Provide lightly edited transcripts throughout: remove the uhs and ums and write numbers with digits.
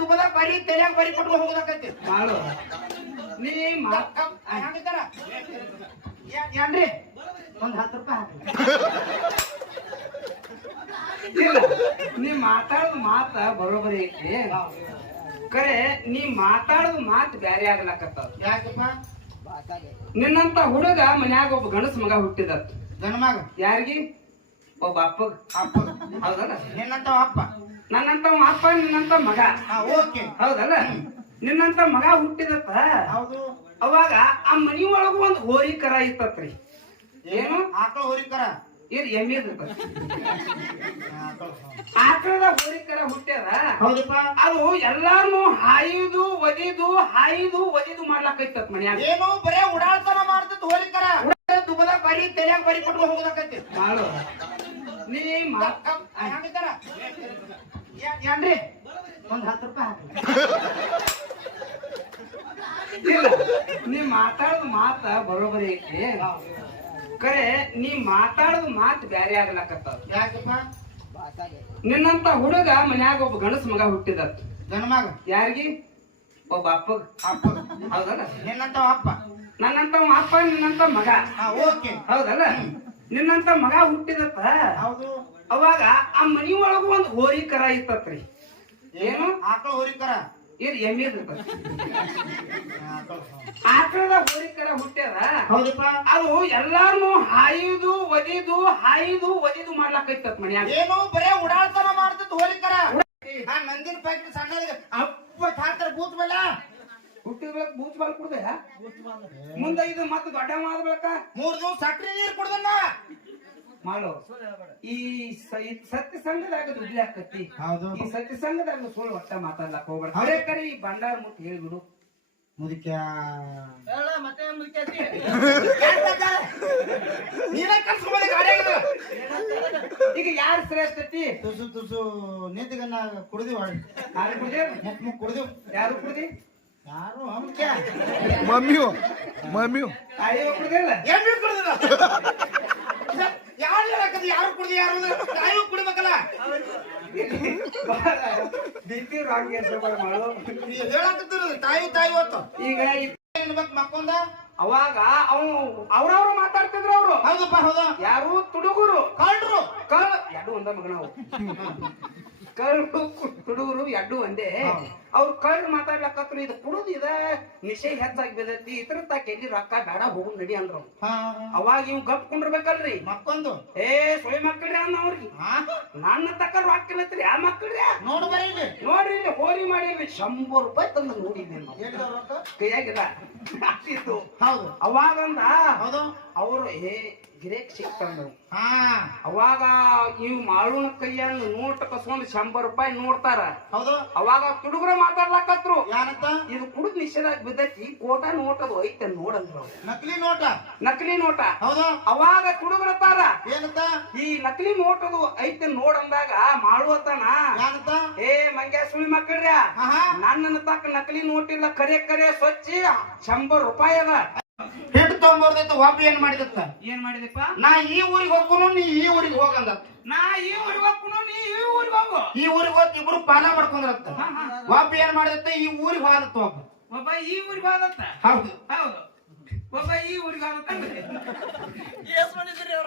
ದುಬದಾಗ ಬರಿ ತೆಲ್ಯಾಗ ಬರಿ ಕೊಟ್ಟು ಹೋಗೋದಾಕೈತಿ ಮಾಡು ನೀ ಹಂಗಿದ್ದಾರ ಏನ್ರಿ ಒಂದ್ 10 ರೂಪಾಯಿ ಇಲ್ಲ ನೀ ಮಾತಾಡೋದು ಮಾತ ಬರೋಬರಿ ಐತಿ ಕರೆ ನೀ ಮಾತಾಡೋದು ಮಾತು ಬ್ಯಾರೆ ಆಗ್ಲಕತ್ತಾವ ಯಾಕಪ್ಪ ನಿನ್ನಂತ ಹುಡುಗ ಮನ್ಯಾಗ ಒಬ್ಬ ಗಣಸ ಮಗ ಹುಟ್ಟಿದ ಗಂಡ ಮಗ ಯಾರಿಗಿ ಒಬ್ಬ ಅಪ್ಪಗ್ ಹೌದಲ್ಲ ನಿನ್ನಂತ ಅಪ್ಪ ನನ್ನಂತ ಅಪ್ಪ ನಿನ್ನಂತ ಮಗ ಓಕೆ ಹೌದಲ್ಲ ನಿನ್ನಂತ ಮಗ ಹುಟ್ಟಿದತ್ತ ಹೌದು ಅವಾಗ ಆ ಮನಿ ಒಳಗು ಒಂದ್ ಹೋರಿ ಕರ ಇತ್ತತ್ರಿ ಏನು ಆಕಳ ಹೋರಿಕರ ಇದು ಎಮ್ಮೆ ಆಕಳದ ಹೋರಿ ಕರ ಹುಟ್ಟ್ಯಾರ ಹೌದಪ್ಪ ಅದು ಎಲ್ಲಾರ್ನು ಹಾಯ್ದು ಒದಿದು ಮಾಡ್ಲಾಕೈತತ್ ಮನ್ಯಾಗ ಏನು ಬರೇ ಉಡಾಳ್ತನ ಮಾಡ್ತಿತ್ತು ಹೋರಿಕರ ದುಬದಾಗ ಬರಿ ತೆಲ್ಯಾಗ ಬರಿ ಕೊಟ್ಟು ಹೋಗೋದಾಕೈತಿ ಮಾಡು ನೀ ಹಂಗಿದ್ದಾರ ಏನ್ರಿ ಒಂದ್ 10 ರೂಪಾಯಿ ಇಲ್ಲ ನೀ ಮಾತಾಡೋದು ಮಾತ ಬರೋಬರಿ ಐತಿ ಕರೆ ನೀ ಮಾತಾಡೋದು ಮಾತು ಬ್ಯಾರೆ ಆಗ್ಲಕತ್ತಾವ ಯಾಕಪ್ಪ ನಿನ್ನಂತ ಹುಡುಗ ಮನ್ಯಾಗ ಒಬ್ಬ ಗಣಸ ಮಗ ಹುಟ್ಟಿದ ಗಂಡ ಮಗ ಯಾರಿಗಿ ಒಬ್ಬ ಅಪ್ಪಗ್ ಹೌದಲ್ಲ ನಿನ್ನಂತ ಅಪ್ಪ ನನ್ನಂತ ಅಪ್ಪ ನಿನ್ನಂತ ಮಗ ಓಕೆ ಹೌದಲ್ಲ ನಿನ್ನಂತ ಮಗ ಹುಟ್ಟಿದತ್ತ ಹೌದು ಅವಾಗ ಆ ಮನಿ ಒಳಗು ಒಂದ್ ಹೋರಿ ಕರ ಇತ್ತತ್ರಿ ಏನು ಆಕಳ ಹೋರಿಕರ ಇದು ಎಮ್ಮೆ ಆಕಳದ ಹೋರಿ ಕರ ಹುಟ್ಟ್ಯಾರ ಹೌದಪ್ಪ ಅದು ಎಲ್ಲಾರ್ನು ಹಾಯ್ದು ಒದಿದು ಮಾಡ್ಲಾಕೈತತ್ ಮನ್ಯಾಗ ಏನು ಬರೇ ಉಡಾಳ್ತನ ಮಾಡ್ತಿತ್ತು ಹೋರಿಕರ ನಂದಿನ ಪ್ಯಾಕೆಟ್ ಸಣ್ಣ ಅಪ್ಪ ಹಾಕ್ತಾರ ಬೂತ್ ಬಲ್ಲ ಹುಟ್ಟಿರ್ಬೇಕು ಬೂಚ್ ಬಾಲ್ ಕುಡ್ದೆ ಮುಂದೆ ಇದು ಮತ್ತೆ ದೊಡ್ಡ ಮಾಡ್ಬೇಕ 3 ದಿವಸ ಸಕ್ರಿ ನೀರ್ ಕುಡ್ದನ್ನ ಮಾಡು ಈ ಸತ್ಯ ಸಂಘದಾಗ ದುಡ್ಲಿ ಆಕತಿ ಹೌದು ಈ ಸತ್ಯ ಸಂಘದಾಗ ಸುಳ್ಳು ಒಟ್ಟ ಮಾತಾಡ್ಲಕ್ ಹೋಗ್ಬೇಡ ಅವರೇ ಕರೆ ಈ ಬಂಡಾರ ಮುಟ್ಟಿ ಹೇಳ್ಬಿಡು ಮುದಿಕ ಮತ್ತೆ ನೀನ ಕಲ್ಸ್ಕೊಂಬ ಗಾಡಿ ಈಗ ಯಾರು ಶ್ರೇಷ್ಠತಿ ತುಸು ನಿಂತಗನ್ನ ಕುಡ್ದಿವ್ ಯಾರು ಕುಡ್ದೆ ಕುಡ್ದಿವ್ ಯಾರು ಕುಡ್ದಿ ಯಾರು ಮಮ್ಮಿಯು ತಾಯಿ ಕುಡ್ದಿಲ್ಲ ಏನ್ ಕುಡ್ದಿಲ್ಲ ಯಾರು ಹೇಳಕದ ಯಾರು ಕುಡ್ದಿ ಯಾರು ತಾಯಿ ಕುಡಿಬೇಕಲ್ಲ ಬಿಪಿ ರಾಂಗ್ ಮಾಡು ಹೇಳಕತ್ತಿರ ತಾಯಿ ಹೊತ್ತು ಈಗ ಏನ್ಬೇಕು ಮಕ್ಕೊಂದ ಅವಾಗ ಅವ್ರವ್ರು ಮಾತಾಡ್ತಿದ್ರು ಅವ್ರು ಹೌದಪ್ಪ ಹೌದು ಯಾರು ತುಡುಗರು ಕಳ್ರು ಎರಡು ಒಂದ ಮಗ ನಾವು ಕಳ್ಳು ತುಡುಗರು ಎರಡು ಒಂದೇ ಅವ್ರು ಕಳ್ಳು ಮಾತಾಡ್ಲಕತ್ರು ಇದು ಕುಡುದು ಇದ ನಿಶೆ ಹೆಚ್ಚಾಗಿ ಬೆದತಿ ಇತರ ತಾಕ ಎಲ್ಲಿ ರೊಕ್ಕ ಬೇಡ ಹೋಗು ನಡಿ ಅಂದ್ರು ಅವಾಗ ಇವ್ ಗಪ್ ಕುಂಡ್ರಬೇಕಲ್ರಿ ಮಕ್ಕೊಂದು ಸುಳಿ ಮಕ್ಕಳ್ರಿ ಅನ್ನ ಅವ್ರಿಗೆ ನನ್ನ ತಕ್ಕ ರೊಕ್ಕ ಇಲ್ಲತ್ರಿ ಆ ಮಕ್ಕಳ್ರಿ ನೋಡ್ರಿ ಇಲ್ಲಿ ಹೋರಿ ಮಾಡಿ $100 ತಂದು ನೋಡಿದ್ದೆ ನಾವು ಕೈಯಾಗಿಲ್ಲ ಅಷ್ಟಿತ್ತು ಹೌದು ಅವಾಗಂದ ಹೌದು ಅವರು ಗಿರೇಕ್ ಸಿಕ್ತಂದ್ರು ಅವಾಗ ಇವ್ ಮಾಳುನ ಕೈಯನ್ನು ನೋಟ್ ಕಸ್ಕೊಂಡು $100 ನೋಡ್ತಾರ ಹೌದು ಅವಾಗ ತುಡುಗರ ಮಾತಾಡ್ಲಕತ್ರು ಯಾನಂತ ಇದು ಕುಡುದ್ ನಿಷೇಧಾಗಿ ಬಿದ್ದೈತಿ ಕೋಟ ನೋಟ್ ಅದು ಐತೆ ನೋಡಂದ್ರು ನಕಲಿ ನೋಟ ಹೌದು ಅವಾಗ ತುಡುಗರತ್ತಾರ ಏನಂತ ಈ ನಕಲಿ ನೋಟ್ ಅದು ಐತೆ ನೋಡಂದಾಗ ಮಾಳುವತನ ಯಾನಂತ ಮಂಗ್ಯ ಸುಳಿ ಮಕ್ಕಳ್ರ ನನ್ನ ತಕ್ಕ ನಕಲಿ ನೋಟ್ ಇಲ್ಲ ಕರೆ ಸ್ವಚ್ಛ $100 ಅದ ಹಿಟ್ಟು ತಗೊಂಬರ್ದೈತ ಒಬ್ಬ ಏನ್ ಮಾಡಿದತ್ತ ಏನ್ ಮಾಡಿದಪ್ಪ ನಾ ಈ ಊರಿಗೆ ಹೋಗ್ಕೊನು ನೀ ಈ ಊರಿಗೆ ಹೋಗಂದ ನಾ ಈ ಊರಿಗೆ ಹೋಗ್ಕೊನು ನೀ ಈ ಊರಿಗೆ ಹೋಗು ಈ ಊರಿಗೆ ಹೋಗಿ ಇಬ್ರು ಪಾಲ ಮಾಡ್ಕೊಂಡ್ರತ್ತ ಒಬ್ಬ ಏನ್ ಮಾಡಿದತ್ತ ಈ ಊರಿಗೆ ಹೋದತ್ತ ಒಬ್ಬ ಈ ಊರಿಗೆ ಹೋದತ್ತ ಹೌದು ಒಬ್ಬ ಈ ಊರಿಗೆ ಹೋದತ್ತ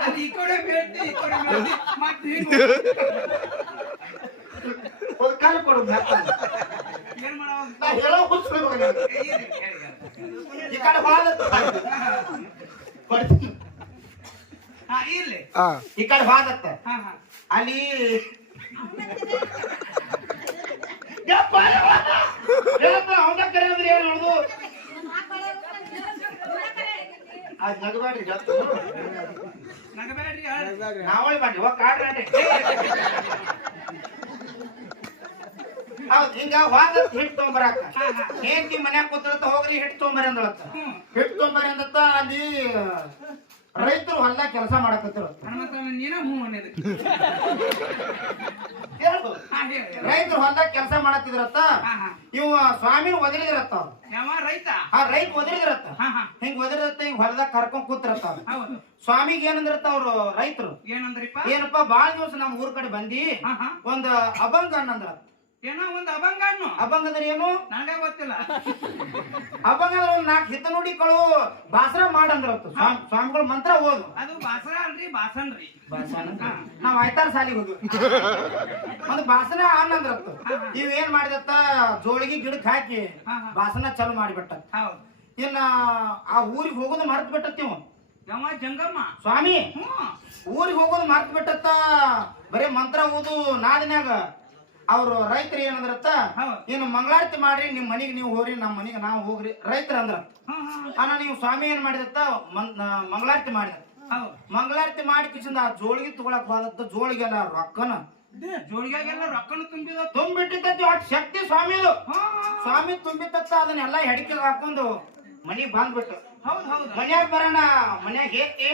ಅದು ಈ ಕಡೆ ಬೇಡ್ತಿ ಈ ಕಡೆ ಬೇಡ್ತಿ ಮತ್ತೆ ಕಾಲ ಕೊಡೋದು ಏನ್ ಮಾಡೋ ಹೇಳೋ ಈ ಕಡೆ ಹೋದತ್ತ ಇಲ್ಲಿ ಈ ಕಡೆ ಹೋದತ್ತ ಅಲ್ಲಿ ಅವನ ಕರೆಯೋದ್ರಿ ಏನ್ ಹೇಳುದು ನಗಬೇಡ್ರಿ ನಾವಳಿ ಮಾಡಿ ಹೋಗ್ ಕಾಡ್ರಿ ಹೌದ್ ಹಿಂಗ ಹೋದತ್ ಹಿಟ್ ತೊಗೊಂಬರಾಕ ಹೆಂಡತಿ ಮನ್ಯಾಗ ಕೂತಿರತ್ತ ಹೋಗ್ರಿ ಹಿಟ್ ತೊಗೊಂಬರಿ ಅಂದಳತ್ತ ಹಿಟ್ ತೊಗೊಂಬರಿ ಅಂದತ್ತ ಅಲ್ಲಿ ರೈತರು ಹೊಲ್ದಾಗ ಕೆಲಸ ಮಾಡಕತ್ತಿರ ರೈತರು ಹೊಲ್ದಾಗ ಕೆಲಸ ಮಾಡತ್ತಿದ್ರತ್ತ ಇವ ಸ್ವಾಮಿನ ಒದರಿದಿರತ್ತ ರೈತ ಒದರಿದಿರತ್ತ ಹಿಂಗ್ ಒದರಿದತ್ತ ಹಿಂಗ್ ಹೊಲ್ದಾಗ ಕರ್ಕೊಂಡ್ ಕೂತಿರತ್ತ ಸ್ವಾಮಿಗೆ ಏನಂದ್ರತ್ತ ಅವ್ರು ರೈತರು ಏನಪ್ಪ ಬಾಳ ದಿವಸ ನಮ್ ಊರ್ ಕಡೆ ಬಂದಿ ಒಂದ್ ಅಭಂಗ ಅನ್ನಂದ್ರ ಏನೋ ಒಂದ್ ಅಭಂಗಣ್ಣು. ಅಭಂಗ ಅಂದ್ರೆ ಏನು ನನಗೆ ಗೊತ್ತಿಲ್ಲ. ಅಭಂಗ ಅಂದ್ರೆ ಒಂದ್ 4 ಹಿತ ನುಡಿಗಳು ಭಾಷಣ ಮಾಡಂದ್ರತ್ತು ಸ್ವಾಮಿಗಳು ಮಂತ್ರ ಓದು. ಅದು ಭಾಷಣ ಅಲ್ರಿ, ಭಾಷಣ್ರಿ. ನಾವ್ ಆಯ್ತಾರ ಸಾಲಿಗೆ ಹೋಗಿ ಒಂದು ಭಾಷಣ ಅನ್ನಂದ್ರತ್ತು. ಇವ್ ಏನ್ ಮಾಡಿದತ್ತ ಜೋಳಿಗೆ ಗಿಡಕ್ ಹಾಕಿ ಭಾಷಣ ಚಾಲು ಮಾಡಿಬಿಟ್ಟ. ಇನ್ನ ಆ ಊರಿಗೆ ಹೋಗೋದು ಮರ್ತ್ ಬಿಟ್ಟತ್ತೀವ. ಜಂಗಮ್ಮ ಸ್ವಾಮಿ ಊರಿಗೆ ಹೋಗೋದು ಮರ್ತ್ ಬಿಟ್ಟತ್ತ. ಬರೀ ಮಂತ್ರ ಓದು ನಾದಿನ್ಯಾಗ ಅವ್ರು ರೈತರು ಏನಂದ್ರತ್ತ, ಇನ್ನು ಮಂಗಳಾರತಿ ಮಾಡ್ರಿ, ನಿಮ್ ಮನಿಗ್ ನೀವು ಹೋಗ್ರಿ, ನಮ್ ಮನಿಗ್ ನಾವ್ ಹೋಗ್ರಿ ರೈತರ ಅಂದ್ರ. ನೀವು ಸ್ವಾಮಿ ಏನ್ ಮಾಡಿದತ್ತ ಮಂಗಳಾರತಿ ಮಾಡಿದ. ಮಂಗಳಾರತಿ ಮಾಡಿ ಕಿಸಿಂದ ಆ ಜೋಳಿಗೆ ತಗೊಳಕ್ ಹೋದತ್ತ. ಜೋಳಿಗೆಲ್ಲ ರೊಕ್ಕನ ಜೋಳಿಗೆಲ್ಲ ರೊಕ್ಕನ ತುಂಬಿಟ್ಟಿತ್ತು. ಅಟ್ ಶಕ್ತಿ ಸ್ವಾಮಿದು. ಸ್ವಾಮಿ ತುಂಬಿತ್ತ. ಅದನ್ನೆಲ್ಲ ಹೆಡಿಕೆ ಹಾಕೊಂಡು ಮನಿಗ್ ಬಂದ್ಬಿಟ್ಟು ಮನ್ಯಾಗ ಬರೋಣ. ಮನ್ಯಾಗ ಹೇತಿ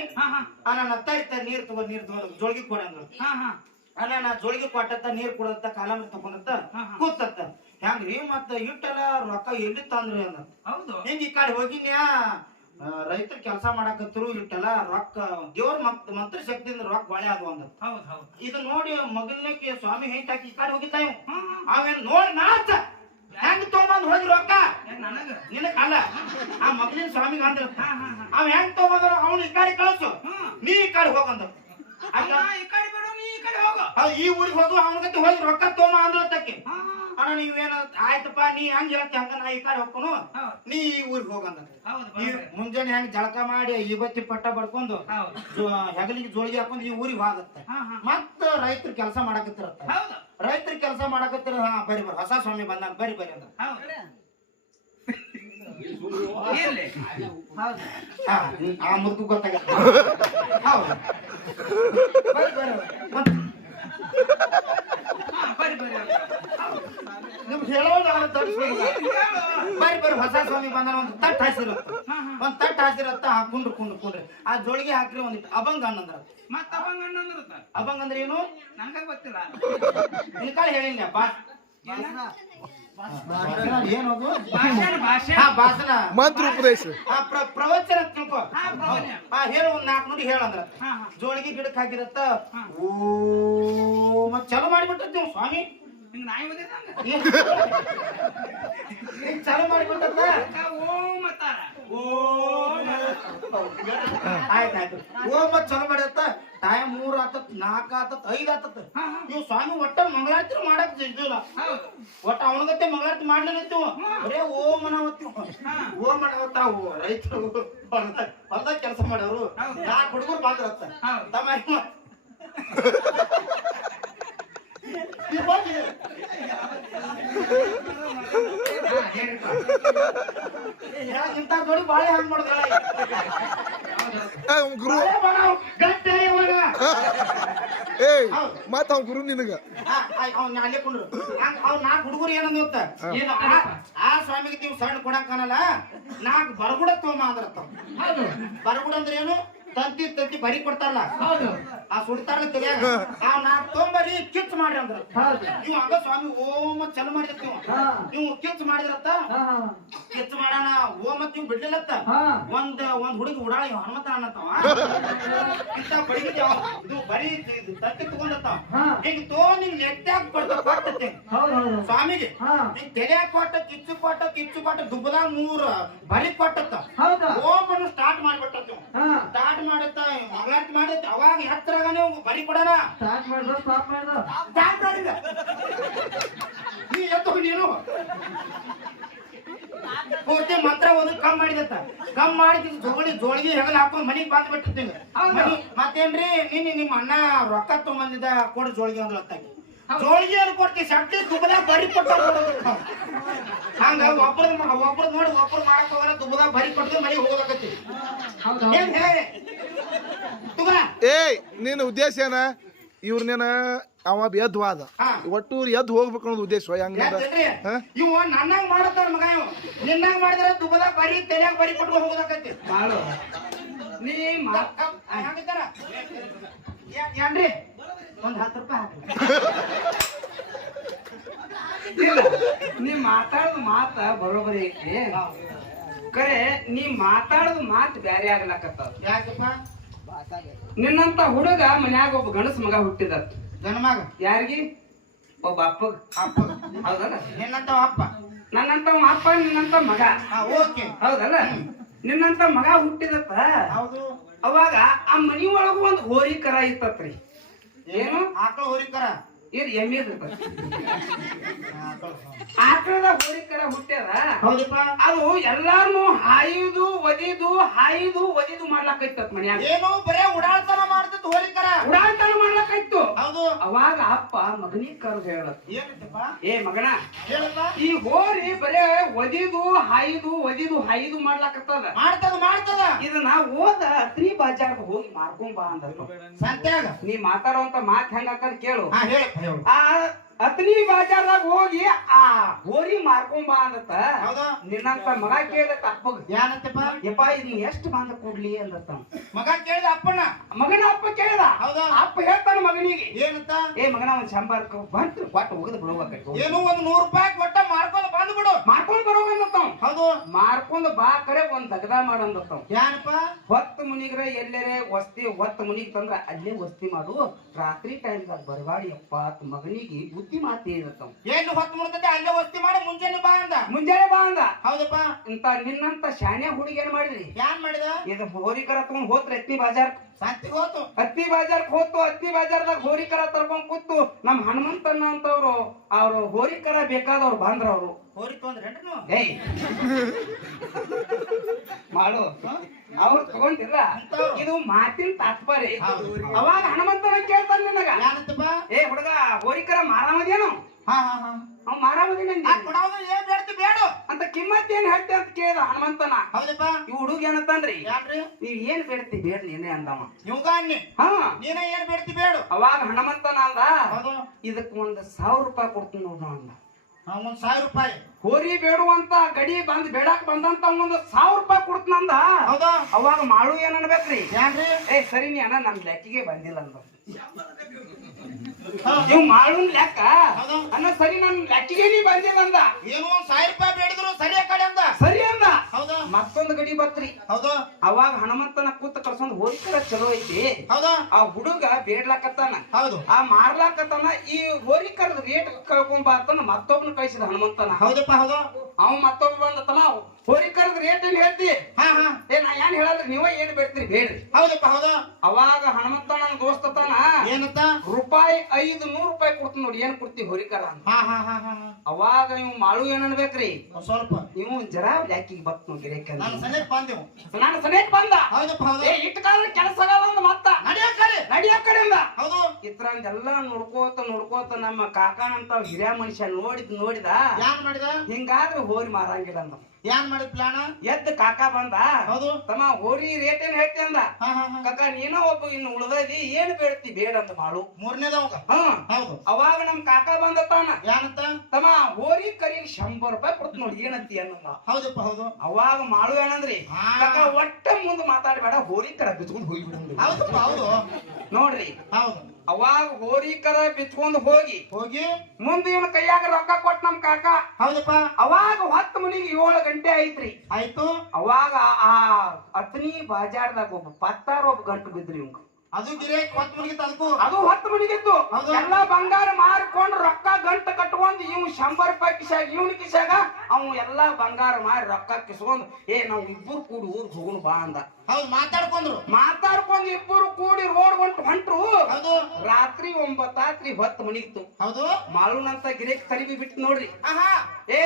ನಾನು ಅತ್ತ ನೀರ್ ತಗೊಂಡ್ ಜೋಳಿಗೆ ಕೊಡಂದ್ರು. ನಾ ಜೋಳಿಗೆ ಕೊಟ್ಟತ್ತ, ನೀರ್ ಕೊಡತ್ತ, ಕಾಲಂಬ್ರಿ ತಗೊಂಡತ್ತ, ಕೂತತ್ತ. ಹೆಂಗ್ರಿ ಮತ್ತ ಇಟ್ಟೆಲ್ಲ ರೊಕ್ಕ ಎಲ್ಲಿ ತಂದ್ರಿ ಅಂದ. ಹಿಂಗ ಈ ಕಡೆ ಹೋಗಿನ್ಯಾ ರೈತರು ಕೆಲಸ ಮಾಡಾಕತ್ತರು. ಇಟ್ಟೆಲ್ಲ ರೊಕ್ಕ ದೇವ್ರ ಮಂತ್ರ ಶಕ್ತಿಯಿಂದ ರೊಕ್ಕ ಬಾಳೆ ಅದು ಅಂದ. ಇದು ನೋಡಿ ಮಗಲ್ನಕ್ಕೆ ಸ್ವಾಮಿ ಹೆಂಗ್ ಹಾಕಿ ಈ ಕಡೆ ಹೋಗಿದ್ದ. ಅವೇನ್ ನೋಡಿ ನಾಚ ಹೆಂಗ್ ತಗೊಂಡ್ ಹೋಗಿ ರೊಕ್ಕ ನಿನಕ್ ಅಲ್ಲ, ಆ ಮಗಲಿನ ಸ್ವಾಮಿಗೆ ಅಂದ್ರ. ಅವ್ ಹೆಂಗ್ ತಗೊಂಡ್ರ ಅವ್ನು ಈ ಕಡೆ ಕಳಿಸು, ನೀ ಈ ಕಡೆ ಹೋಗಂದ. ಈ ಊರಿಗೆ ಹೋಗು, ಅವನ ಗತಿ ಹೋಗಿ ರೊಕ್ಕ ತೋಮ ಅಂದ್ರತ್ತಕ್ಕೆ. ಅಣ್ಣ ನೀವೇನ ಆಯ್ತಪ್ಪ, ನೀ ಹೆಂಗ್ ಹೇಳ್ತಿ ಹಂಗ ನಾ ಈ ಕಡೆ ಹೋಗ್ಕೊನು, ನೀ ಈ ಊರಿಗೆ ಹೋಗಂದ. ಮುಂಜಾನೆ ಹೆಂಗ್ ಜಳಕ ಮಾಡಿ ಇವತ್ತಿ ಪಟ್ಟ ಬಡ್ಕೊಂಡು ಹೆಗಲಿಗೆ ಜೋಳಿಗೆ ಹಾಕೊಂಡು ಈ ಊರಿಗೆ ಹೋಗತ್ತೆ. ಮತ್ತ ರೈತರು ಕೆಲಸ ಮಾಡಕತ್ತಿರತ್ತ. ರೈತರು ಕೆಲಸ ಮಾಡಕತ್ತಿರ. ಬರಿ ಬರ್ ಹೊಸ ಸ್ವಾಮಿ ಬಂದಾನ, ಬರಿ ಬರಿ ಅಂದ. ಆ ಮುದುಕು ಗೊತ್ತಾಗತ್ತೆ. ಹೌದು ನಿಮ್ ಹೇಳೋದು ಬರಿ ಬರಿ ಹೊಸ ಸ್ವಾಮಿ ಬಂದಾನ. ಒಂದು ತಟ್ ಹಾಸಿರತ್ತ, ಒಂದ್ ತಟ್ ಹಾಸಿರತ್ತ. ಕುಂಡ್ರಿ ಕುಂಡ್ರಿ ಕುಂಡ್ರಿ ಆ ಜೋಳಿಗೆ ಹಾಕ್ರಿ ಒಂದಿಟ್ಟು ಅಭಂಗ ಅನ್ನಂದ್ರ. ಅಭಂಗ ಅಂದ್ರೆ ಏನು ನನಗ ಗೊತ್ತಿಲ್ಲ. ನಿನ್ ಕಾಲ ಹೇಳಿಲ್ಲಪ್ಪ. ಏನದು ಭಾಷಣ, ಮಂತ್ರ ಉಪದೇಶ, ಪ್ರವಚನ ತಿಳ್ಕೊ. ಹೇಳು ಒಂದ್ 4 ನುಡಿ ಹೇಳಂದ್ರ. ಜೋಳಿಗೆ ಗಿಡಕ್ ಹಾಕಿರತ್ತ. ಓ ಮತ್ ಚಾಲು ಮಾಡಿಬಿಟ್ಟತ್ ನೀವು ಸ್ವಾಮಿ. ಚಾಲು ಮಾಡಿಬಿಟ್ಟತ್ತ. ಆಯ್ತಾಯ್ತು. ಓ ಮತ್ ಚಾಲು ಮಾಡತ್ತ. ಟೈಮ್ 3 ಆತತ್, 4 ಆತತ್, 5 ಆತತ್. ನೀವು ಸ್ವಾಮಿ ಒಟ್ಟ ಮಂಗಳಾರತಿ ಮಾಡಕ್ ಇದ್ದಿಲ್ಲ. ಒಟ್ಟ ಅವನಗತ್ತೆ ಮಂಗಳಾರತಿ ಮಾಡ್ಲಿಲ್ಲ. ಬರೇ ಓಂ ಅನ್ನವತ್ತಿ. ಓಂ ಅನ್ನವತ್ತ. ರೈತರು ಹೊಲ್ದಾಗ ಕೆಲಸ ಮಾಡೋರು 4 ಹುಡುಗರು ಬಾದ್ರತ್ತ. ತಮ್ಮ ಇಂತ ಜೋಡಿ ಬಾಳೆ ಹಂಗ್ ಮಾಡಿದ್ರ ಮತ್ತ ಅವ್ ಗುರು ನಿನಗ ಅಲ್ಲೇ ಕೊಂಡ್ರು. ಅವ್ 4 ಹುಡುಗರು ಏನಂದ್ ಗೊತ್ತ, ಏನು ಆ ಸ್ವಾಮಿಗೆ ನೀವು ಸಣ್ಣ ಕೊಡಕ್ಕನಲ್ಲ 4 ಬರಗುಡ ತೋಮ ಅಂದ್ರತ್ತ. ಬರಗುಡ ಅಂದ್ರೆ ಏನು, ತಂತಿ ತಂತಿ ಬರಿ ಕೊಡ್ತಾರಲ್ಲ, ಆ ಸುಡ್ತಾರಲ್ಲ ತಲೆಯಾಗ. ನಾವ್ 4 ತೊಂಬರಿ ಕಿಚ್ ಮಾಡ್ರಿ ಅಂದ್ರ. ಇವ್ ಹಂಗ ಸ್ವಾಮಿ ಓಂ ಚಲು ಮಾಡಿದತ್ತ. ನೀವು ಕಿಚ್ ಮಾಡಿದ್ರತ್ತ. ಕಿಚ್ ಮಾಡೋಣ ಓಂ ಅಂತ ಇವ್ ಬಿಡ್ಲಿಲ್ಲತ್ತ. ಒಂದ್ ಹುಡುಗಿ ಉಡಾಳ ಹನುಮಂತ ಅನ್ನತ್ತವ. ಇಂತ ಬಡಿಗೆ ಇದು ಬರೀ ತತ್ತಿ ತಗೊಂಡತ್ತ. ಈಗ ತಗೊಂಡ್ ನಿಂಗ್ ನೆಟ್ಟಾಗ ಕೊಡ್ತೈತಿ ಸ್ವಾಮಿಗೆ. ನಿಂಗ್ ತೆಲೆಯಾಗ ಕೊಟ್ಟ, ಕಿಚ್ಚು ಕೊಟ್ಟ, ಕಿಚ್ಚು ಕೊಟ್ಟ, ದುಬ್ಬದಾಗ 3 ಬರಿ ಕೊಟ್ಟತ್ತ. ಓಂ ಅನ್ನು ಸ್ಟಾರ್ಟ್ ಮಾಡ್ಬಿಟ್ಟತ್ತ. ಸ್ಟಾರ್ಟ್ ಮಾಡತ್ತ, ಮಂಗಳಾರತಿ ಮಾಡತ್ತ. ಅವಾಗ ಹತ್ತರಾಗ ನೀವು ಬರಿ ಕೊಡೋಣ. ಸ್ಟಾರ್ಟ್ ಮಾಡಿದ ನೀ ಎತ್ತ ನೀನು ಪೂರ್ತಿ ಮಂತ್ರ ಓದಿ ಕಮ್ ಮಾಡಿದತ್ತ. ಕಮ್ ಮಾಡಿ ಜೋಳಿಗೆ ಹೆಗಲ್ ಹಾಕೊಂಡ್ ಮನಿಗ್ ಬಂದ್ ಬಿಟ್ಟಿರ್ತೀನಿ. ಮತ್ತೇನ್ರಿ ನಿನ್ನ ನಿಮ್ಮ ಅಣ್ಣ ರೊಕ್ಕ ತಗೊಂಬಂದಿದ್ದ ಕೊಡು ಜೋಳಿಗೆ ಅಂದ್ರೆ ಹೊತ್ತಾಗಿ. ಜೋಳಿಗೆ ಅದು ಕೊಡ್ತಿ ಸಟ್ಟಿ ದುಬ್ಬದಾಗ ಬರಿ ಕೊಟ್ಟ. ಹಂಗ ಒಬ್ಬರು ನೋಡಿ ಒಬ್ಬರು ಮಾಡಕ್ ಹೋಗಲ್ಲ. ದುಬ್ಬದಾಗ ಬರಿ ಕೊಟ್ಟು ಮನೆಗೆ ಹೋಗ್ಬೇಕತ್ತಿ. ಏಯ್ ನಿನ್ನ ಉದ್ದೇಶ ಏನ? ಇವ್ರನೇನ ಅವ ಎದ್ವಾದ ಒಟ್ಟು ಎದ್ದು ಹೋಗ್ಬೇಕು ಅನ್ನೋದು ಉದ್ದೇಶ. ಹೆಂಗ ಇವ ನನ್ನಾಗ ಮಾಡತ್ತಾರ ಮಗ. ಇವ ನಿನ್ನಾಗ ಮಾಡಿದ್ರೆ ದುಬ್ಬದಾಗ ಬರಿ ತೆಲ್ಯಾಗ ಬರಿ ಕೊಟ್ಕೊಂಡು ಹೋಗೋದಾಕತಿ. ನೀ ಹಂಗಿದ್ದಾರ ಏನ್ರಿ ಒಂದ್ 10 ರೂಪಾಯಿ ಹಾಕಿ. ನೀ ಮಾತಾಡೋದು ಮಾತ ಬರೋಬರಿ ಐತಿ. ಕರೆ ನೀ ಮಾತಾಡೋದು ಮಾತು ಬ್ಯಾರೆ ಆಗ್ಲಕತ್ತ. ಯಾಕಪ್ಪ? ನಿನ್ನಂತ ಹುಡುಗ ಮನ್ಯಾಗ ಒಬ್ಬ ಗಣಸ ಮಗ ಹುಟ್ಟಿದ. ಗಣಮಗ ಯಾರಿಗಿ? ಒಬ್ಬ ಅಪ್ಪಗ ಅಪ್ಪ ಹೌದಲ್ಲ ನಿನ್ನಂತ ಅಪ್ಪ ನನ್ನಂತ ಅಪ್ಪ ನಿನ್ನಂತ ಮಗ ಓಕೆ ಹೌದಲ್ಲ ನಿನ್ನಂತ ಮಗ ಹುಟ್ಟಿದತ್ತ ಹೌದು ಅವಾಗ ಆ ಮನಿ ಒಳಗೂ ಒಂದು ಹೋರಿ ಕರ ಇತ್ತತ್ರಿ ಏನು ಆಕಳ ಹೋರಿಕರ ಇದು ಎಮ್ಮೆ ಆಕಳದ ಹೋರಿ ಕರ ಹುಟ್ಟ್ಯಾರ ಹೌದಪ್ಪ ಅದು ಎಲ್ಲಾರ್ನು ಹಾಯುದು ಒದಿದು ಮಾಡ್ಲಾಕೈತತ್ ಮನ್ಯಾಗ ಏನು ಬರೇ ಉಡಾಳ್ತನ ಮಾಡ್ತಿತ್ತು ಹೋರಿಕರ ಉಡಾಳ್ತನ ಮಾಡ್ಲಾಕೈತು ಹೌದು ಅವಾಗ ಅಪ್ಪ ಮಗನಿಗೆ ಕರೆದು ಹೇಳತ್ ಏನಂತಪ್ಪ ಏ ಮಗನ ಹೇಳಪ್ಪ ಈ ಹೋರಿ ಬರೇ ಒದಿದು ಮಾಡ್ಲಾಕತ್ತದ ಮಾಡ್ತದ ಇದನ್ನ ಓದ ಅತ್ರಿ ಬಾಜಾರ್ಗೆ ಹೋಗಿ ಮಾರ್ಕೊಂಡ್ ಬಾ ಅಂದತ್ತು ಸಂತ್ಯಾಗ ನೀ ಮಾತಾಡುವಂತ ಮಾತ್ ಹೆಂಗ ಹಾಕದ್ ಕೇಳು ಹೇಳಪ್ಪ ಹೇಳು ಆ ಅತ್ರಿ ಬಾಜಾರ್ದಾಗ ಹೋಗಿ ಆ ಹೋರಿ ಮಾರ್ಕೊಂಡ್ ಬಾ ಅಂದತ್ತ ಹೌದಾ ನಿನ್ನಂತ ಮಗ ಕೇಳತ್ತ ಅಪ್ಪಗ ಏನಂತಪ್ಪ ಯಪ್ಪ ಇದನ್ನ ಎಷ್ಟು ಬಾಂಧ ಕೊಡ್ಲಿ ಅಂದತ್ತ ಮಗ ಕೇಳಿದ ಅಪ್ಪನ ಮಗನ ಅಪ್ಪ ಕೇಳ್ದ ಹೌದಾ ಅಪ್ಪ ಹೇಳ್ತಾನ ಮಗನಿಗೆ ಏನಂತ ಏ ಮಗನ ಒಂದ್ ಶಂಬಾರ್ಕ ಬಂತು ಕೊಟ್ಟು ಹೋಗದ್ ಬಿಡುವಾಕೈತಿ ಏನು ಒಂದ್ 100 ರೂಪಾಯಿ ಕೊಟ್ಟ ಮಾಡ್ಕೊಂಡು ಬಂದು ಬಿಡು ಮಾರ್ಕೊಂಡ್ ಬರೋವಂದತ್ತವ್ ಹೌದು ಮಾರ್ಕೊಂಡ್ ಬಾ ಕರೆ ಒಂದ್ ದಗದ ಮಾಡಂದತ್ತವ್ ಏನಪ್ಪ ಹೊತ್ತು ಮುನಿಗ್ರ ಎಲ್ಲೆರೆ ವಸ್ತಿ ಹೊತ್ತು ಮುನಿಗ್ ತಂದ್ರ ಅಲ್ಲೇ ವಸ್ತಿ ಮಾಡು ರಾತ್ರಿ ಟೈಮ್ದಾಗ ಬರಬಾಡಿ ಅಪ್ಪ ಮಗನಿಗೆ ಬುದ್ಧಿ ಮಾತಿ ಹೇಳಿರ್ತಾವ ಏನು ಹೊತ್ತು ಮುಡ್ತದೆ ಅಲ್ಲೇ ವಸ್ತಿ ಮಾಡಿ ಮುಂಜಾನೆ ಬಾ ಅಂದ ಮುಂಜಾನೆ ಬಾ ಅಂದ ಹೌದಪ್ಪ ಇಂತ ನಿನ್ನಂತ ಶಾನ್ಯ ಹುಡುಗಿ ಏನ್ ಮಾಡಿದ್ರಿ ಏನ್ ಮಾಡಿದ ಇದು ಹೋರಿಕರ ತಗೊಂಡ್ ಹೋತ್ರ ಅತ್ತಿ ಬಾಜಾರ್ ಸಂತಿಗೆ ಹೋತು ಅತ್ತಿ ಬಾಜಾರ್ಕ್ ಹೋತು ಅತ್ತಿ ಬಾಜಾರ್ದಾಗ ಹೋರಿಕರ ತರ್ಕೊಂಡ್ ಕೂತು ನಮ್ ಹನುಮಂತಣ್ಣ ಅಂತವ್ರು ಅವ್ರು ಹೋರಿಕರ ಬೇಕಾದವ್ರು ಬಂದ್ರ ಅವ್ರು ಹೋರಿ ತೊಂದ್ರೇನ್ರಿ ನೀವು ಏಯ್ ಮಾಡು ಅವ್ರು ತಗೊಂಡಿಲ್ಲ ಇದು ಮಾತಿನ ತಾತ್ಪರ್ಯ ಅವಾಗ ಹನುಮಂತನ ಕೇಳ್ತಾನ ನಿನಗ ಏನಂತಪ್ಪ ಏ ಹುಡುಗ ಹೋರಿಕರ ಮಾರಾಮದೇನು ಹಾ ಅವ್ ಮಾರಾಮದೇನ ಕೊಡೋದು ಏನ್ ಬೇಡ್ತಿ ಬೇಡು ಅಂತ ಕಿಮ್ಮತ್ ಏನ್ ಹೇಳ್ತಿ ಅಂತ ಕೇಳ್ದ ಹನುಮಂತನ ಹೌದಪ್ಪ ಈ ಹುಡುಗ ಏನಂತಂದ್ರಿ ಯಾಕ್ರಿ ನೀವ್ ಏನ್ ಬೇಡ್ತಿ ಬೇಡ ನೀನೇ ಅಂದವ ಇವಾಗ ಅನ್ನಿ ಹಾ ನೀನೇ ಏನ್ ಬೇಡ್ತಿ ಬೇಡು ಅವಾಗ ಹನುಮಂತನ ಅಂದ ಹೌದು ಇದಕ್ ಒಂದ್ 1000 ರೂಪಾಯಿ ಕೊಡ್ತೀನಿ ನೋಡ ಅಂದ ಒಂದ್ 1000 ರೂಪಾಯಿ ಹೋರಿ ಬೇಡುವಂತ ಗಡಿ ಬಂದ್ ಬೇಡಾಕ್ ಬಂದಂತ ಒಂದ್ 1000 ರೂಪಾಯಿ ಕೊಡ್ತನಂದ ಹೌದಾ ಅವಾಗ ಮಾಡು ಏನ್ ಅನ್ಬೇಕ್ರಿ ಯಾಕ್ರಿ ಏ ಸರಿ ನೀ ಅಣ್ಣ ನಮ್ ಲೆಕ್ಕಿಗೆ ಬಂದಿಲ್ಲ ಅಂದ ನೀವು ಮಾಡುನ್ ಲೆಕ್ಕ ಅನ್ನ ಸರಿ ನನ್ ಲೆಕ್ಕಿಗೆ ನೀ ಬಂದಿಲ್ಲ ಅಂದ ಏನು ಒಂದ್ 1000 ರೂಪಾಯಿ ಬೇಡಿದ್ರು ಸರಿಯ ಕಡೆ ಅಂದ ಸರಿ ಅಂದ ಹೌದಾ ಮತ್ತೊಂದು ಗಡಿ ಬತ್ರಿ ಹೌದಾ ಅವಾಗ ಹನುಮಂತನ ಕೂತ ಕರ್ಸೊಂದ್ ಹೋರಿಕರ ಚಲೋ ಐತಿ ಹೌದಾ ಆ ಹುಡುಗ ಬೇಡ್ಲಾಕತ್ತಾನ ಹೌದು ಆ ಮಾರ್ಲಾಕತ್ತಾನ ಈ ಹೋರಿಕರದ ರೇಟ್ ಕಳ್ಕೊಂಬಾತನ ಮತ್ತೊಬ್ನ ಕಳಿಸಿದ ಹನುಮಂತನ ಹೌದಪ್ಪ ಹೌದು ಅವ ಮತ್ತೊಬ್ಬ ಬಂದ ತಮ್ಮ ಹೋರಿಕರದ ರೇಟ್ ಏನ್ ಹೇಳ್ತಿ ಹಾ ಏ ನಾ ಏನ್ ಹೇಳಲ್ರಿ ನೀವ ಏನ್ ಬೇಡ್ತೀರಿ ಬೇಡ್ರಿ ಹೌದಪ್ಪ ಹೌದಾ ಅವಾಗ ಹನುಮಂತನ ದೋಸ್ತತನ ಏನಂತ ರೂಪಾಯಿ 500 ರೂಪಾಯಿ ಕೊಡ್ತೀನಿ ನೋಡಿ ಏನ್ ಕೊಡ್ತೀವಿ ಹೋರಿಕರ ಅಂತ ಹಾ ಅವಾಗ ನೀವು ಮಾಡು ಏನ್ ಅನ್ಬೇಕ್ರಿ ಸ್ವಲ್ಪ ನೀವು ಜರಾ ಲ್ಯಾಕಿಗೆ ಬತ್ ನೋಡಿ ಗಿರೇಕ ನಾನು ಸನೇಕ್ ಬಂದೆವು ನಾನು ಸನೇಕ್ ಬಂದ ಹೌದಪ್ಪ ಹೌದು ಏ ಇಟ್ ಕಾಲ ಕೆಲಸ ಆಗಲ್ಲ ಮತ್ತ ನಡಿಯ ಕಡೆಯಿಂದ ಹೌದು ಇದ್ರಂದೆಲ್ಲ ನೋಡ್ಕೋತ ನಮ್ಮ ಕಾಕನಂತ ಹಿರಿಯ ಮನುಷ್ಯ ನೋಡಿದ ಯಾನ್ ಮಾಡಿದ ಹಿಂಗಾದ್ರೆ ಹೋರಿ ಮಾರಂಗಿಲ್ಲ ಅಂದ ಯಾನ್ ಮಾಡಿದ ಪ್ಲಾನ್ ಎದ್ದ ಕಾಕ ಬಂದ ಹೌದು ತಮ್ಮ ಹೋರಿ ರೇಟ್ ಏನ್ ಹೇಳ್ತಿ ಅಂದ ಹಾ ಕಾಕ ನೀನೋ ಒಬ್ಬ ಇನ್ನು ಉಳ್ದದಿ ಏನ್ ಬೇಡ್ತಿ ಬೇಡ ಅಂತ ಮಾಡು ಮೂರನೇದವಾಗ ಹೌದು ಅವಾಗ ನಮ್ ಕಾಕ ಬಂದತ್ತಾನ ಏನಂತ ತಮ್ಮ ಹೋರಿ ಕರಿಗೆ 100 ರೂಪಾಯಿ ಕೊಡ್ತು ನೋಡಿ ಏನಂತಿ ಅನ್ನಲ್ಲ ಹೌದಪ್ಪ ಹೌದು ಅವಾಗ ಮಾಡು ಏನಂದ್ರಿ ಕಾಕ ಒಟ್ಟ ಮುಂದೆ ಮಾತಾಡಬೇಡ ಹೋರಿ ಕರ ಬಿಚ್ಕೊಂಡು ಹೋಗಿ ಬಿಡು ಹೌದಪ್ಪ ಹೌದು ನೋಡ್ರಿ ಹೌದು ಅವಾಗ ಹೋರಿಕರ ಬಿಚ್ಕೊಂಡು ಹೋಗಿ ಮುಂದೆ ಇವನ ಕೈಯಾಗ ರೊಕ್ಕ ಕೊಟ್ಟ ನಮ್ ಕಾಕ ಹೌದಪ್ಪ ಅವಾಗ 10 ಮನಿಗೆ 7 ಗಂಟೆ ಐತ್ರಿ ಆಯ್ತು ಅವಾಗ ಆ ಅತ್ನಿ ಬಾಜಾರ್ದಾಗ ಒಬ್ಬ ಪತ್ತಾರ ಒಬ್ಬ ಗಂಟು ಬಿದ್ರಿ ಇವಂಗ ಅದು ಗಿರೇ ಕೊತ್ ಮುಗಿತ ಅದಕ್ಕೂ ಅದು 10 ಮನಿಗಿತ್ತು ಎಲ್ಲಾ ಬಂಗಾರ ಮಾರ್ಕೊಂಡು ರೊಕ್ಕ ಗಂಟು ಕಟ್ಕೊಂಡು ಇವ್ 100 ರೂಪಾಯಿ ಕಿಶಾಗ ಇವನ ಕಿಶಾಗ ಅವ್ ಎಲ್ಲಾ ಬಂಗಾರ ಮಾರಿ ರೊಕ್ಕ ಕಿಸ್ಕೊಂಡು ಏ ನಾವ್ ಇಬ್ಬರು ಕೂಡಿ ಊರ್ ಹೋಗುಣ ಬಾ ಅಂದ ಹೌದು ಮಾತಾಡ್ಕೊಂಡು ಇಬ್ಬರು ಕೂಡಿ ರೋಡ್ ಹೊಂಟ್ರು ಹೌದು ರಾತ್ರಿ 9 ರಾತ್ರಿ 10 ಮನಿಗಿತ್ತು ಹೌದು ಮಾಳುನಂತ ಗಿರೇಕ್ ತರಿಬಿ ಬಿಟ್ಟು ನೋಡ್ರಿ ಏ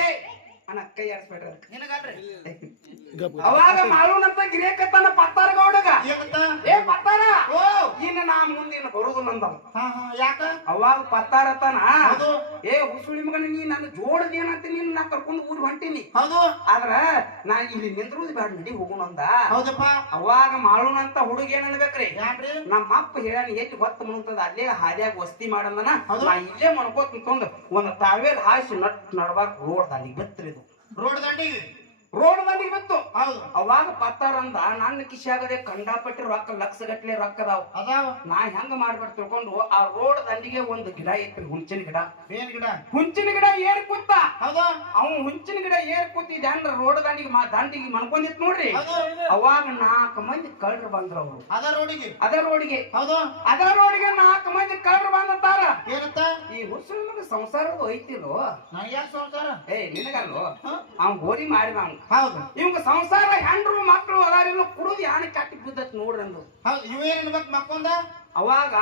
ಅಣ್ಣ ಕೈ ಆಡ್ಸ್ಬೇಡ್ರಿ ನಿನಗಲ್ರಿ ಅವಾಗ ಮಾಳುನಂತ ಗಿರೇಕ ತನ್ನ ಪತ್ತಾರ ಗೌಡಗ ಏ ಪತ್ತಾರ ಇನ್ನು ನಾ ಮುಂದಿನ ಬರುದು ನಂದವ ಯಾಕ ಅವಾಗ ಪತ್ತಾರ ತನ ಏ ಹುಸುಳಿ ಮಗನ ನೀ ನನ್ನ ಜೋಡದೇನಂತ ನೀನ್ ನಾ ಕರ್ಕೊಂಡು ಊರ್ ಹೊಂಟಿನಿ ಹೌದು ಆದ್ರ ನಾ ಇಲ್ಲಿ ನಿಂದ್ರುದು ಬೇಡ ನಡಿ ಹೋಗೋಣ ಅಂದ ಹೌದಪ್ಪ ಅವಾಗ ಮಾಳುನಂತ ಹುಡುಗ ಏನ್ ಅನ್ಬೇಕ್ರಿ ಯಾಕ್ರಿ ನಮ್ಮ ಅಪ್ಪ ಹೇಳ ಎಲ್ಲಿ ಹೊತ್ತು ಮುಳುಗ್ತದ ಅಲ್ಲೇ ಹಾದ್ಯಾಗ ವಸ್ತಿ ಮಾಡಂದನ ನಾ ಇಲ್ಲೇ ಮಣ್ಕೋತ ತಂದು ಒಂದ್ ತಾವೇಲ್ ಹಾಸಿ ನಡ್ಬಾಕ್ ರೋಡ್ ದಾಂಡಿಗೆ ಬತ್ರಿದು ರೋಡ್ ದಾಂಡಿಗೆ ರೋಡ್ ದಂಡಿಗೆ ಬಿತ್ತು. ಹೌದು ಅವಾಗ ಪತ್ತಾರಂದ ನನ್ನ ಕಿಶಾಗದೆ ಕಂಡಾಪಟ್ಟಿ ರೊಕ್ಕ ಲಕ್ಷ ಗಟ್ಲೆ ರೊಕ್ಕ ಅದಾವ. ಅದಾವ. ನಾ ಹೆಂಗ ಮಾಡ್ಬಿಟ್ಟು ತಿಳ್ಕೊಂಡು ಆ ರೋಡ್ ದಂಡಿಗೆ ಒಂದು ಗಿಡ ಐತ್ರಿ, ಹುಂಚಿನ ಗಿಡ. ಏನ್ ಗಿಡ? ಹುಂಚಿನ ಗಿಡ ಏರ್ ಕೂತ. ಹೌದು ಅವ್ ಹುಂಚಿನ ಗಿಡ ಏರ್ ಕೂತಿದ್ದ ಅಂದ್ರ ರೋಡ್ ದಂಡಿಗೆ ದಂಡಿಗೆ ಮನ್ಕೊಂಡಿತ್ ನೋಡ್ರಿ. ಹೌದು. ಅವಾಗ 4 ಮಂದಿ ಕಳ್ರು ಬಂದ್ರ ಅವ್ರು ಅದ ರೋಡಿಗೆ. ಅದ ರೋಡಿಗೆ. ಹೌದು ಅದ ರೋಡಿಗೆ 4 ಮಂದಿ ಕಳ್ರು ಬಂದತಾರ. ಏನಂತ? ಈ ಹುಸುಳ ಮಗ ಸಂಸಾರದ ಐತಿಲ್ಲೋ. ನನಗೆ ಯಾಕೆ ಸಂಸಾರ? ನಿನಗಲ್ಲೋ, ಅವ್ನ್ ಗೋರಿ ಮಾಡಿದ ಅವ್ನು. ಹೌದು ಇವಂಗ ಸಂಸಾರ ಹೆಂಡ್ರು ಮಕ್ಕಳು ಅದಾರಿಲ್ಲ, ಕುಡುದು ಯಾನೆ ಕಟ್ಟಿ ಬಿದ್ದತ್ ನೋಡ್ರಿ ಅಂದು. ಹೌದು ಇವೇನ್ ಇರ್ಬೇಕು ಮಕ್ಕೊಂದ? ಅವಾಗ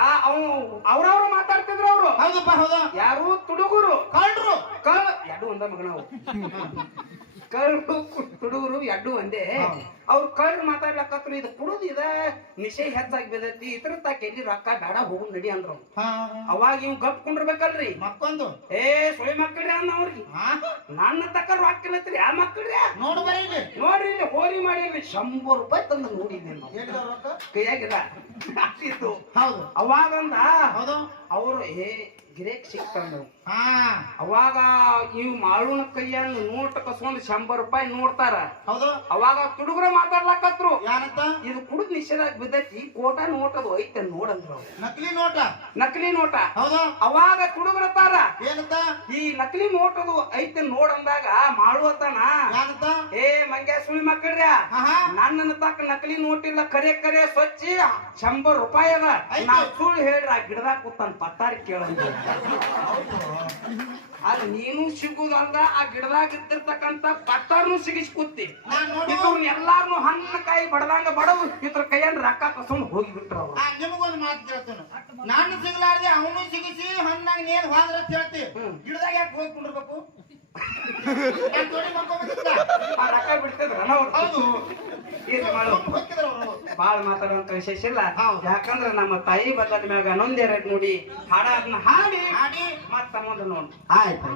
ಅವ್ರವ್ರು ಮಾತಾಡ್ತಿದ್ರು ಅವ್ರು. ಹೌದಪ್ಪ ಹೌದು. ಯಾರು ತುಡುಗರು ಕಳ್ರು ಎರಡು ಒಂದ ಮಗನವು. ಕಳ್ರು ತುಡುಗರು ಎರಡು ಒಂದೇ. ಹೌದು. ಅವ್ರು ಕಳ್ರು ಮಾತಾಡ್ಲಕತ್ರು, ಇದು ಕುಡುದು ಇದ ನಿಶೆ ಹೆಚ್ಚಾಗಿ ಬಿದ್ದೈತಿ, ಇತರ ತಾಕ ಎಲ್ಲಿ ರೊಕ್ಕ ಬೇಡ ಹೋಗು ನಡಿ ಅಂದ್ರು. ಅವಾಗ ಇವ್ ಗಪ್ ಕುಂಡ್ರಬೇಕಲ್ರಿ ಮಕ್ಕೊಂದು. ಸುಳಿ ಮಕ್ಕಳ್ರಿ ಅನ್ನ ಅವ್ರಿಗೆ. ನನ್ನ ತಕ್ಕ ರೊಕ್ಕ ಇಲ್ಲತ್ರಿ, ಆ ಮಕ್ಕಳ್ರಿ ನೋಡು ಬರೀ ಇಲ್ಲಿ. ನೋಡ್ರಿ ಇಲ್ಲಿ ಹೋರಿ ಮಾಡಿ 100 ರೂಪಾಯಿ ತಂದು ನೋಡಿದ್ದೀನಿ ನಾವು. ಹೇಳಿದ ರೊಕ್ಕ? ಕೈಯಾಗಿಲ್ಲ ಆಗ್ತಿತ್ತು. ಹೌದು ಅವಾಗಂದ ಹೌದು ಅವರು ಗಿರೇಕ್ ಸಿಕ್ತಂದ್ರು. ಹಾ ಅವಾಗ ಇವ್ ಮಾಳುನ ಕೈಯನ್ನು ನೋಟ್ ಕಸ್ಕೊಂಡು 100 ರೂಪಾಯಿ ನೋಡ್ತಾರ. ಹೌದು. ಅವಾಗ ತುಡುಗರ ಮಾತಾಡ್ಲಕತ್ರು, ಯಾರಂತ? ಇದು ಕುಡಿದ್ ನಿಷೇಧ ಬಿದ್ದೈತಿ, ಕೋಟ ನೋಟ್ ಅದು ಐತೆ ನೋಡಂದ್ರು. ನಕಲಿ ನೋಟ. ನಕಲಿ ನೋಟ. ಹೌದು. ಅವಾಗ ತುಡುಗರತ್ತಾರ, ಏನಂತ? ಈ ನಕಲಿ ನೋಟ್ ಅದು ಐತೆ ನೋಡಂದಾಗ ಮಾಡುವತ್ತಾನ, ಯಾರಂತ? ಮಂಗ್ಯ ಸುಳಿ ಮಕ್ಕಳ್ರ, ನನ್ನ ತಕ್ಕ ನಕಲಿ ನೋಟ್ ಇಲ್ಲ, ಕರೆ ಕರೆ ಸ್ವಚ್ಛ 100 ರೂಪಾಯಿ ಅದ. ನಾ ಸುಳ್ಳು ಹೇಳ್ರಿ, ಆ ಗಿಡದಾಗ ಕೂತಾನ ಪತ್ತಾರಿ ಕೇಳಂತ. ಅದು ನೀನು ಸಿಗುದಲ್ದ, ಆ ಗಿಡದಾಗ ಇದ್ದಿರ್ತಕ್ಕಂತ ಪತ್ತಾರನು ಸಿಗಿಸ್ ಕೂತಿ. ಎಲ್ಲಾರ್ನು ಹಣ್ಣಕಾಯಿ ಬಡದಂಗ ಬಡದು ಇದ್ರ ಕೈಯಲ್ಲಿ ರೊಕ್ಕ ಕಸ್ಕೊಂಡು ಹೋಗಿ ಬಿಟ್ರು ಅವ್ರು. ನಿಮಗೊಂದು ಮಾತು ಕೇಳ್ತೇನೆ, ನಾನು ಸಿಗಲಾರ್ದೆ ಅವನು ಸಿಗಿಸಿ ಹಣ್ಣಾಗ ನೇರ್ ಹೋದ್ರ ಅಂತ ಹೇಳ್ತಿ. ಗಿಡದಾಗ ಯಾಕೆ ಹೋಗಿ ಕುಂಡಿರ್ಬೇಕು? ಆ ರೊಕ್ಕ ಬಿಡ್ತಿದ್ರ ಹೌದು. ಬಾಳ ಮಾತಾಡುವಂತ ವಿಶೇಷ ಇಲ್ಲ. ಯಾಕಂದ್ರ ನಮ್ಮ ತಾಯಿ ಬದಲ ಮ್ಯಾಗ 1 2 ನೋಡಿ ಹಾಡನ್ನ ಹಾಡಿ ಮತ್ತ ಮುಂದೆ ನೋಡಿ. ಆಯ್ತು.